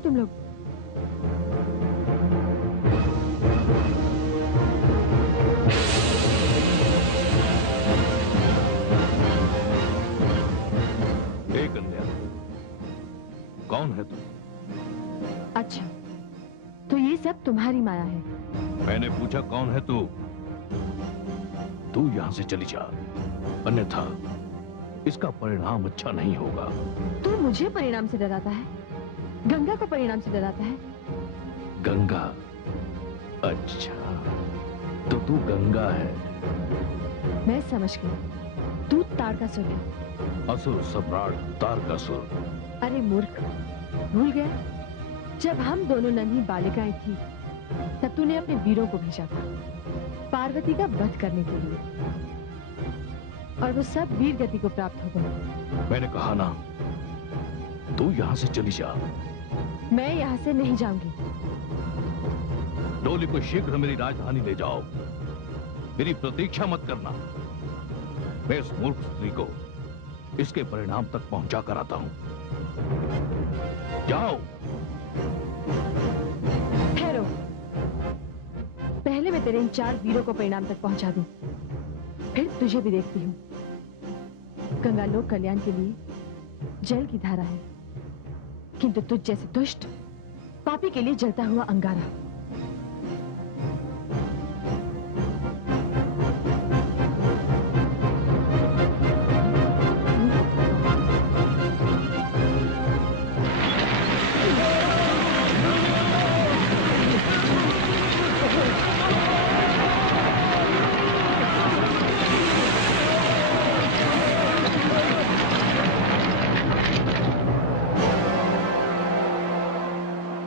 हो तुम लोग? एक कन्या, कौन है तू? अच्छा, तो ये सब तुम्हारी माया है? मैंने पूछा कौन है तू? तू यहां से चली जा, अन्यथा इसका परिणाम अच्छा नहीं होगा। तू मुझे परिणाम से डराता है? गंगा को परिणाम से डराता है? गंगा? अच्छा, तो तू गंगा है। मैं समझ गई, तू तारकासुर है। असुर सम्राट तारकासुर। अरे मूर्ख, भूल गया? जब हम दोनों नन्ही बालिकाएं थी, तब तूने अपने वीरों को भेजा था पार्वती का वध करने के लिए, और वो सब वीर गति को प्राप्त हो गए। मैंने कहा ना, तू यहां से चली जा। मैं यहां से नहीं जाऊंगी। डोली को शीघ्र मेरी राजधानी ले जाओ। मेरी प्रतीक्षा मत करना। मैं इस मूर्ख स्त्री को इसके परिणाम तक पहुंचा कर आता हूं। जाओ। ठहरो, पहले मैं तेरे इन 4 वीरों को परिणाम तक पहुंचा दूं, फिर तुझे भी देखती हूं। गंगा लोक कल्याण के लिए जल की धारा है, किंतु तुझ जैसे दुष्ट पापी के लिए जलता हुआ अंगारा।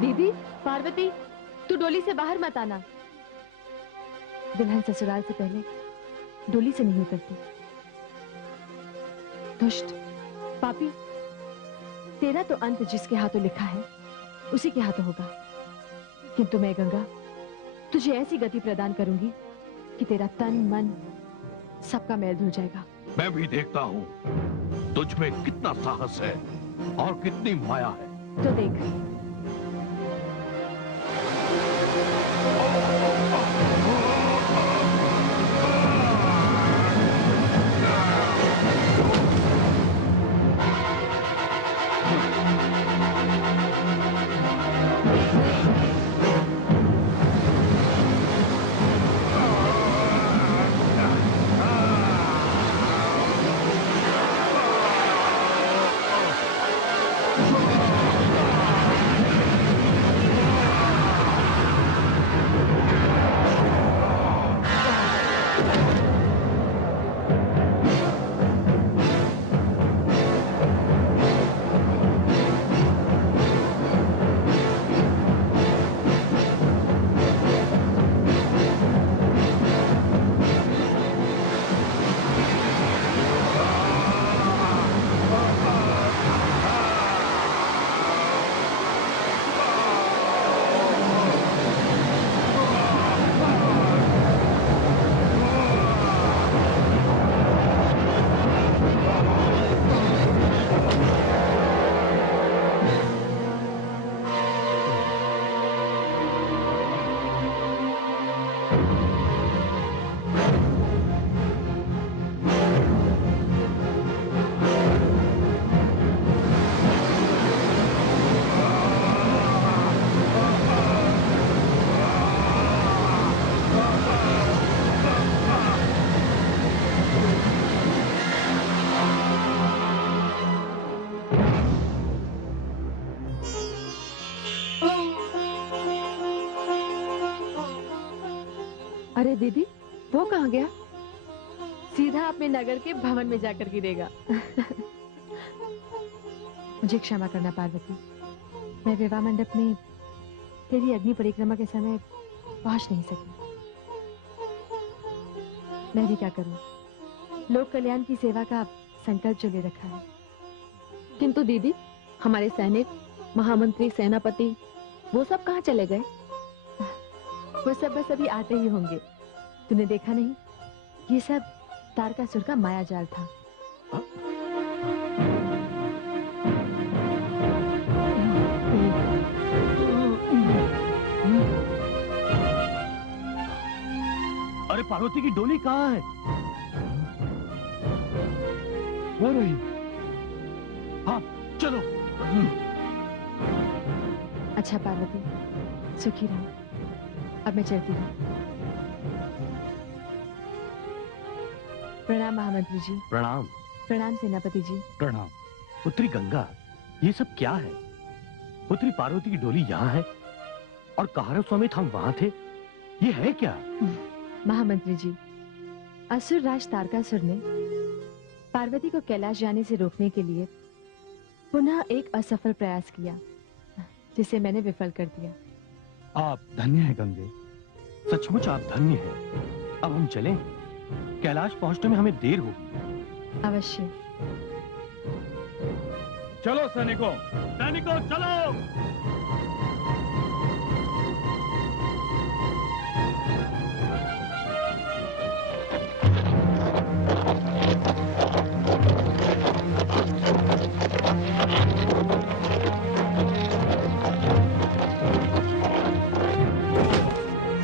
दीदी, पार्वती, तू डोली से बाहर मत आना। दुल्हन ससुराल से पहले डोली से नहीं उतरती। दुष्ट, पापी, तेरा तो अंत जिसके हाथों लिखा है उसी के हाथों होगा। किंतु मैं गंगा तुझे ऐसी गति प्रदान करूंगी कि तेरा तन मन सबका मैल धुल जाएगा। मैं भी देखता हूं तुझ में कितना साहस है और कितनी माया है। तो देख। अरे दीदी, वो कहाँ गया? सीधा अपने नगर के भवन में जाकर गिरेगा। मुझे क्षमा करना पार्वती, मैं विवाह मंडप में तेरी अग्नि परिक्रमा के समय पहुंच नहीं सकी। मैं भी क्या करूं, लोक कल्याण की सेवा का संकल्प जो ले रखा है। किंतु दीदी, हमारे सैनिक, महामंत्री, सेनापति, वो सब कहाँ चले गए? वो सब बस अभी आते ही होंगे। तूने देखा नहीं, ये सब तारकासुर का माया जाल था। पार्वती की डोली कहाँ है? वो रही। हाँ चलो। अच्छा पार्वती, सुखी रहो। अब मैं चलती हूँ। प्रणाम महामंत्री जी। प्रणाम। प्रणाम सेनापति जी। प्रणाम। पुत्री गंगा, ये सब क्या है? पुत्री पार्वती की डोली यहाँ है और कहारव समेत हम वहां थे। ये है क्या? महामंत्री जी, असुर राज तारकासुर ने पार्वती को कैलाश जाने से रोकने के लिए पुनः एक असफल प्रयास किया, जिसे मैंने विफल कर दिया। आप धन्य हैं गंगे, सचमुच आप धन्य हैं। अब हम चलें? कैलाश पहुंचने में हमें देर होगी। अवश्य। चलो सैनिकों, सैनिकों चलो।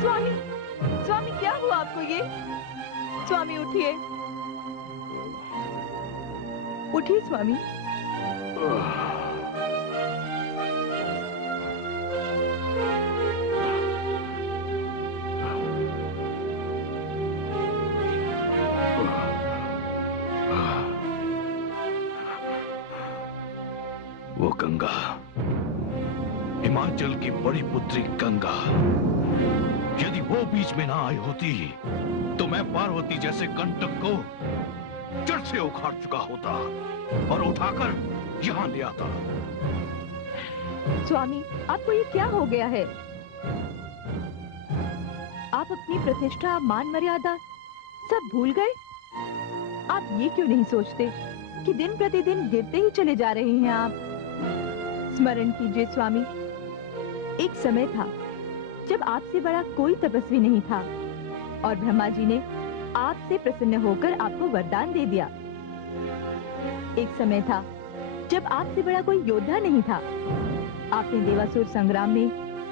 स्वामी, स्वामी क्या हुआ आपको ये? स्वामी उठिए, उठिए स्वामी। वो गंगा, हिमाचल की बड़ी पुत्री गंगा, यदि वो बीच में ना आई होती तो मैं पार्वती जैसे कंटक को जड़ से उखाड़ चुका होता और उठाकर यहाँ ले आता। स्वामी, आपको ये क्या हो गया है? आप अपनी प्रतिष्ठा, मान मर्यादा सब भूल गए? आप ये क्यों नहीं सोचते कि दिन प्रतिदिन गिरते ही चले जा रहे हैं आप? स्मरण कीजिए स्वामी, एक समय था जब आपसे बड़ा कोई तपस्वी नहीं था और ब्रह्मा जी ने आपसे प्रसन्न होकर आपको वरदान दे दिया। एक समय था जब आपसे बड़ा कोई योद्धा नहीं था। आपने देवासुर संग्राम में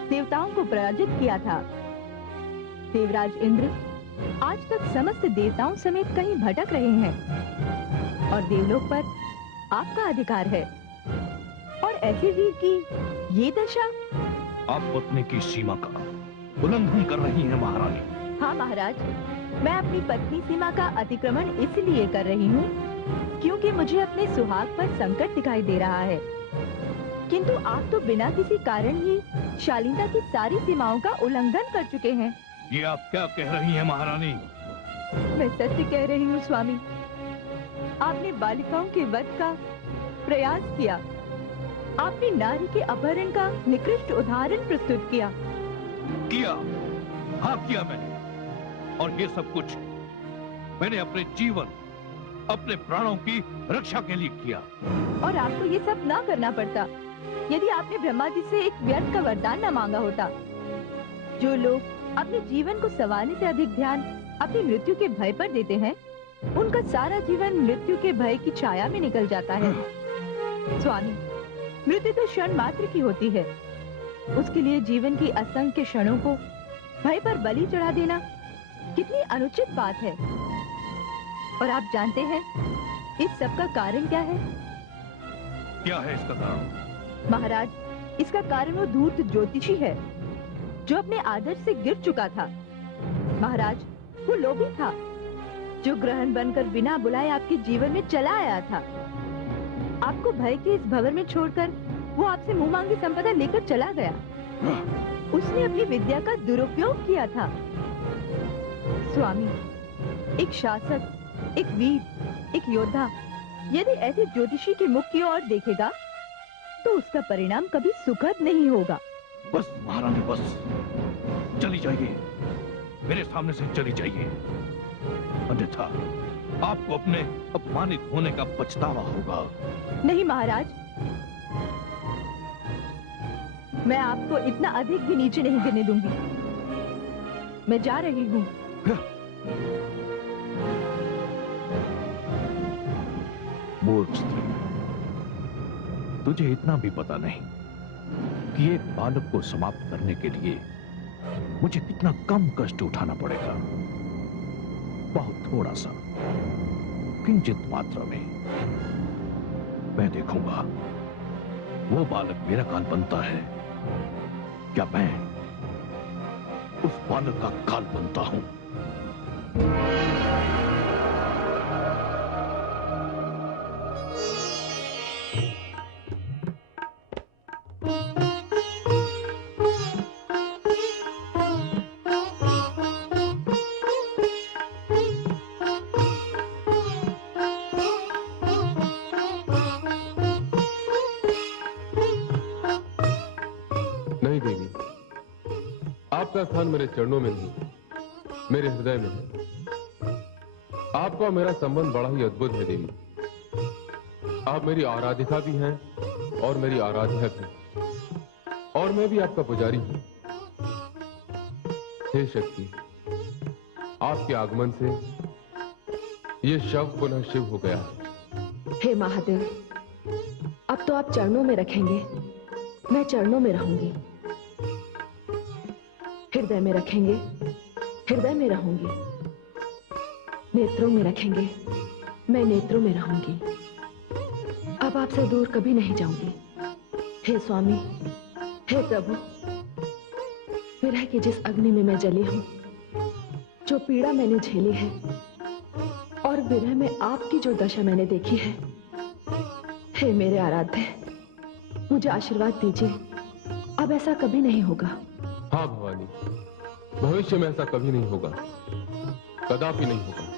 देवताओं को पराजित किया था। देवराज इंद्र आज तक समस्त देवताओं समेत कहीं भटक रहे हैं और देवलोक पर आपका अधिकार है, और ऐसे वीर की ये दशा। आप पत्नी की सीमा का उल्लंघन कर रही हैं महारानी। हाँ महाराज, मैं अपनी पत्नी सीमा का अतिक्रमण इसलिए कर रही हूँ क्योंकि मुझे अपने सुहाग पर संकट दिखाई दे रहा है, किंतु आप तो बिना किसी कारण ही शालीनता की सारी सीमाओं का उल्लंघन कर चुके हैं। ये आप क्या कह रही हैं महारानी? मैं सत्य कह रही हूँ स्वामी। आपने बालिकाओं के वध का प्रयास किया। आपने नारी के अपहरण का निकृष्ट उदाहरण प्रस्तुत किया। हाँ किया मैंने, और ये सब कुछ मैंने अपने जीवन, अपने प्राणों की रक्षा के लिए किया। और आपको ये सब ना करना पड़ता यदि आपने ब्रह्मा जी से एक व्यर्थ का वरदान न मांगा होता। जो लोग अपने जीवन को संवारने से अधिक ध्यान अपनी मृत्यु के भय पर देते हैं, उनका सारा जीवन मृत्यु के भय की छाया में निकल जाता है। स्वामी, मृत्यु तो क्षण मात्र की होती है। उसके लिए जीवन की असंख्य क्षणों को भय पर बलि चढ़ा देना कितनी अनुचित बात है। और आप जानते हैं इस सब का कारण क्या है? क्या है इसका कारण? महाराज, इसका कारण वो धूर्त ज्योतिषी है जो अपने आदर्श से गिर चुका था। महाराज, वो लोभी था जो ग्रहण बनकर बिना बुलाए आपके जीवन में चला आया था। आपको भय के इस भंवर में छोड़कर वो आपसे मुंह मांगी संपदा लेकर चला गया। उसने अपनी विद्या का दुरुपयोग किया था। स्वामी, एक शासक, एक वीर, एक योद्धा यदि ऐसे ज्योतिषी के मुख की ओर देखेगा तो उसका परिणाम कभी सुखद नहीं होगा। बस महारानी, बस चली जाइए, मेरे सामने से चली जाइए, अन्यथा आपको अपने अपमानित होने का पछतावा होगा। नहीं महाराज, मैं आपको इतना अधिक भी नीचे नहीं गिरने दूंगी। मैं जा रही हूँ। मूर्ख स्त्री, तुझे इतना भी पता नहीं कि एक बालक को समाप्त करने के लिए मुझे कितना कम कष्ट उठाना पड़ेगा। बहुत थोड़ा सा, किंचित मात्रा में। मैं देखूंगा वो बालक मेरा काल बनता है क्या मैं उस बालक का काल बनता हूं। नहीं देवी, आपका स्थान मेरे चरणों में नहीं, मेरे हृदय में है। आपका मेरा संबंध बड़ा ही अद्भुत है देवी। आप मेरी आराधिका भी हैं और मेरी आराध्या भी, और मैं भी आपका पुजारी हूं। हे शक्ति, आपके आगमन से ये शव पुनः शिव हो गया है। हे महादेव, अब तो आप चरणों में रखेंगे, मैं चरणों में रहूंगी। हृदय में रखेंगे, हृदय में रहूंगी। नेत्रों में रखेंगे, मैं नेत्रों में रहूंगी। अब आपसे दूर कभी नहीं जाऊंगी। हे स्वामी, हे प्रभु, विरह की जिस अग्नि में मैं जली हूं, जो पीड़ा मैंने झेली है, और विरह में आपकी जो दशा मैंने देखी है, हे मेरे आराध्य, मुझे आशीर्वाद दीजिए, अब ऐसा कभी नहीं होगा। हाँ भवानी, भविष्य में ऐसा कभी नहीं होगा, कदापि नहीं होगा।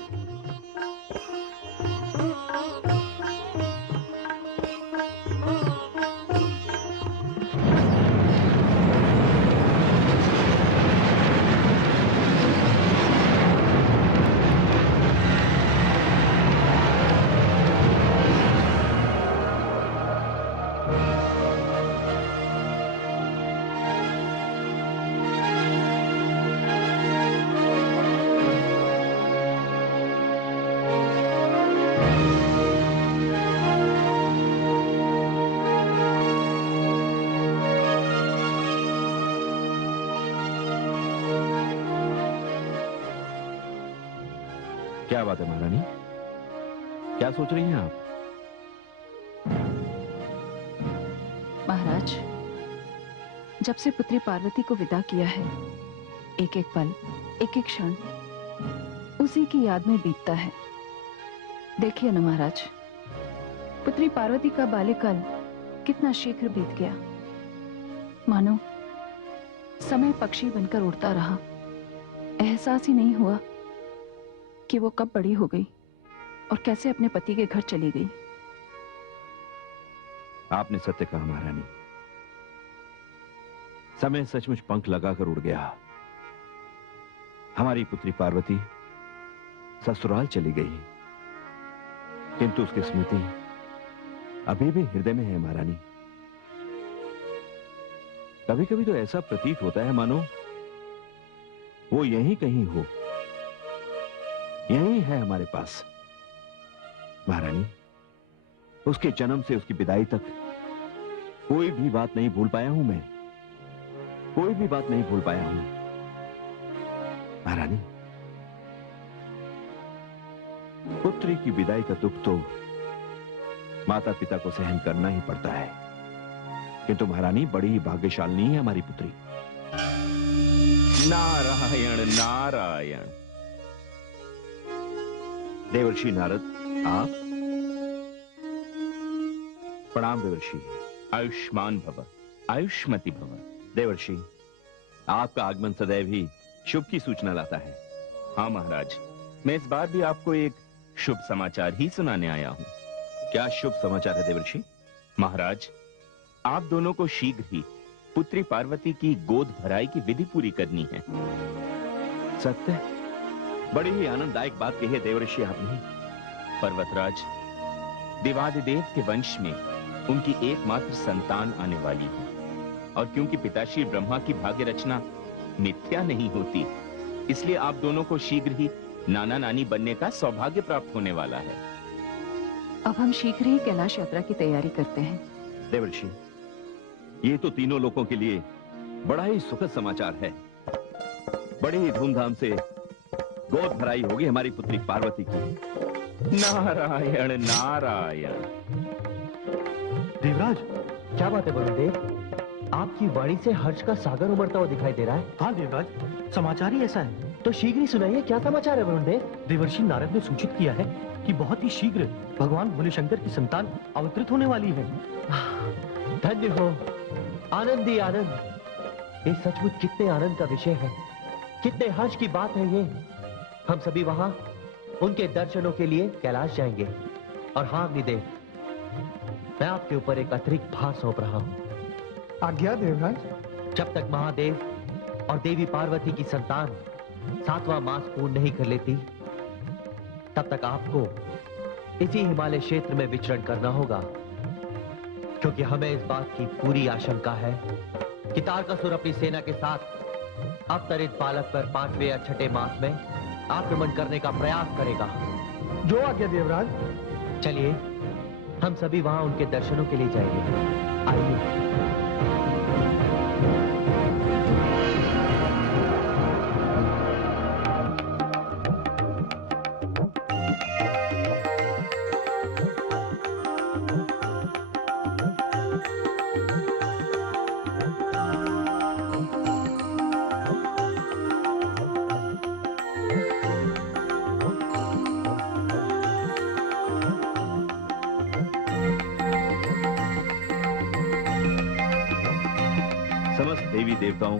क्या बात है महारानी, क्या सोच रही हैं आप? महाराज, जब से पुत्री पार्वती को विदा किया है, एक एक पल, एक एक क्षण उसी की याद में बीतता है। देखिए ना महाराज, पुत्री पार्वती का बाल्यकाल कितना शीघ्र बीत गया। मानो समय पक्षी बनकर उड़ता रहा, एहसास ही नहीं हुआ कि वो कब बड़ी हो गई और कैसे अपने पति के घर चली गई। आपने सत्य कहा महारानी, समय सचमुच पंख लगाकर उड़ गया। हमारी पुत्री पार्वती ससुराल चली गई, किंतु उसकी स्मृति अभी भी हृदय में है महारानी। कभी कभी तो ऐसा प्रतीत होता है मानो वो यहीं कहीं हो, यही है हमारे पास। महारानी, उसके जन्म से उसकी विदाई तक कोई भी बात नहीं भूल पाया हूं मैं, कोई भी बात नहीं भूल पाया हूं महारानी। पुत्री की विदाई का दुख तो माता पिता को सहन करना ही पड़ता है, किंतु महारानी बड़ी ही भाग्यशालिनी है हमारी पुत्री। नारायण नारायण। देवर्षि नारद, आप? प्रणाम देवर्षि। आयुष्मान भव, आयुष्मति भव। देवर्षि, आपका आगमन सदैव ही शुभ की सूचना लाता है। हाँ महाराज, मैं इस बार भी आपको एक शुभ समाचार ही सुनाने आया हूँ। क्या शुभ समाचार है देवर्षि? महाराज, आप दोनों को शीघ्र ही पुत्री पार्वती की गोद भराई की विधि पूरी करनी है। सत्य? बड़ी ही आनंददायक बात कही है देवर्षि आपने। पर्वतराज, देवादिदेव के वंश में उनकी एकमात्र संतान आने वाली है, और क्योंकि पिताश्री ब्रह्मा की भाग्य रचना मिथ्या नहीं होती, इसलिए आप दोनों को शीघ्र ही नाना नानी बनने का सौभाग्य प्राप्त होने वाला है। अब हम शीघ्र ही कैलाश यात्रा की तैयारी करते हैं। देवर्षि, ये तो तीनों लोगों के लिए बड़ा ही सुखद समाचार है। बड़े ही धूमधाम से गोद भराई होगी हमारी पुत्री पार्वती की। नारायण नारायण। देवराज, क्या बात है वरुण देव? आपकी वाणी से हर्ष का सागर उमड़ता हुआ दिखाई दे रहा है। हाँ देवराज, समाचार ही ऐसा है। तो शीघ्र ही सुनाइए, क्या समाचार है वरुण देव? देवर्षि नारद ने सूचित किया है कि बहुत ही शीघ्र भगवान भोलेशंकर की संतान अवतरित होने वाली है। धन्य हो, आनंद ही आनंद। ये सचमुच कितने आनंद का विषय है, कितने हर्ष की बात है ये। हम सभी वहां उनके दर्शनों के लिए कैलाश जाएंगे। और हाँ अग्निदेव, मैं आपके ऊपर एक अतिरिक्त भार सौंप रहा हूं। आज्ञा देवराज। जब तक महादेव और देवी पार्वती की संतान 7वां मास पूर्ण नहीं कर लेती, तब तक आपको इसी हिमालय क्षेत्र में विचरण करना होगा। क्योंकि हमें इस बात की पूरी आशंका है कि तारकासुर अपनी सेना के साथ अवतरित बालक पर 5वें या 6ठे मास में आक्रमण करने का प्रयास करेगा। जो आज्ञा देवराज। चलिए हम सभी वहां उनके दर्शनों के लिए जाएंगे। आइए। देवी देवताओं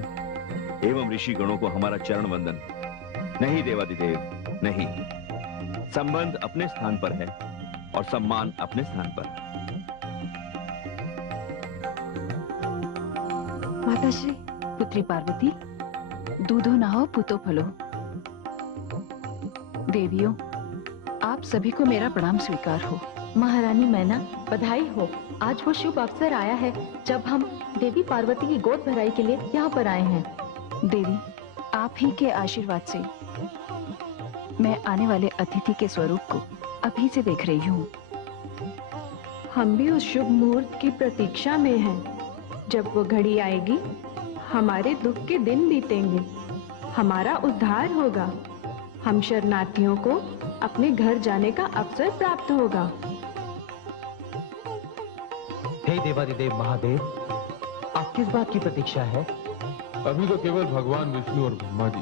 एवं ऋषि गणों को हमारा चरण वंदन। नहीं देवादिदेव, नहीं। संबंध अपने स्थान पर है और सम्मान अपने स्थान पर। माताश्री, पुत्री पार्वती, दूधो नहाओ पुतो फलो। देवियों, आप सभी को मेरा प्रणाम स्वीकार हो। महारानी मैना, बधाई हो। आज वो शुभ अवसर आया है जब हम देवी पार्वती की गोद भराई के लिए यहाँ पर आए हैं। देवी, आप ही के आशीर्वाद से मैं आने वाले अतिथि के स्वरूप को अभी से देख रही हूँ। हम भी उस शुभ मुहूर्त की प्रतीक्षा में हैं। जब वो घड़ी आएगी, हमारे दुख के दिन बीतेंगे, हमारा उद्धार होगा, हम शरणार्थियों को अपने घर जाने का अवसर प्राप्त होगा। हे देवादिदेव महादेव, आप किस बात की प्रतीक्षा है? अभी तो केवल भगवान विष्णु और ब्रह्मा जी,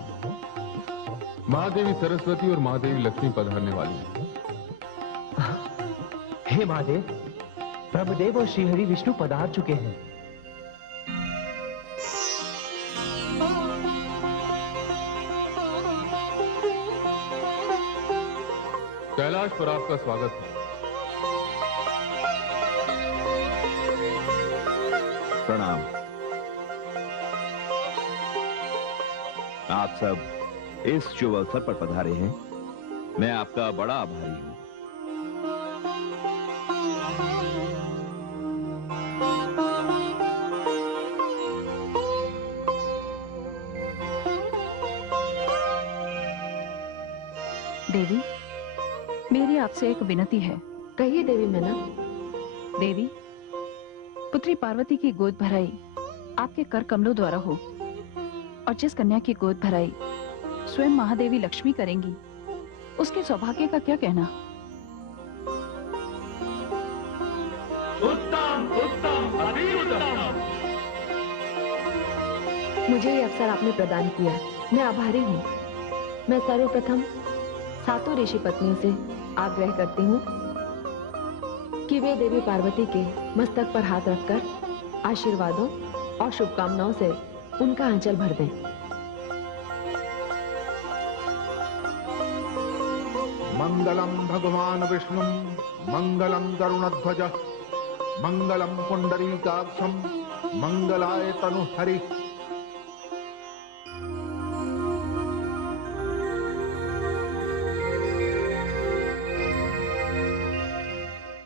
महादेवी सरस्वती और महादेवी लक्ष्मी पधारने वाली है। हे महादेव, ब्रह्मदेव और श्रीहरि विष्णु पधार चुके हैं। कैलाश पर आपका स्वागत है। प्रणाम। आप सब इस शुभ अवसर पर पधारे हैं, मैं आपका बड़ा आभारी हूं। देवी, मेरी आपसे एक विनती है। कहिए देवी मैना। देवी, पुत्री पार्वती की गोद भराई आपके कर कमलों द्वारा हो, और जिस कन्या की गोद भराई स्वयं महादेवी लक्ष्मी करेंगी, उसके सौभाग्य का क्या कहना? उत्तम उत्तम अति उत्तम। मुझे ये अवसर आपने प्रदान किया, मैं आभारी हूँ। मैं सर्वप्रथम 7 ऋषि पत्नियों से आग्रह करती हूँ कि वे देवी पार्वती के मस्तक पर हाथ रखकर आशीर्वादों और शुभकामनाओं से उनका आंचल भर दें। मंगलम भगवान विष्णु मंगलम गरुणध्वज मंगलम पुंडरीकाक्षम मंगलाय तनु हरि।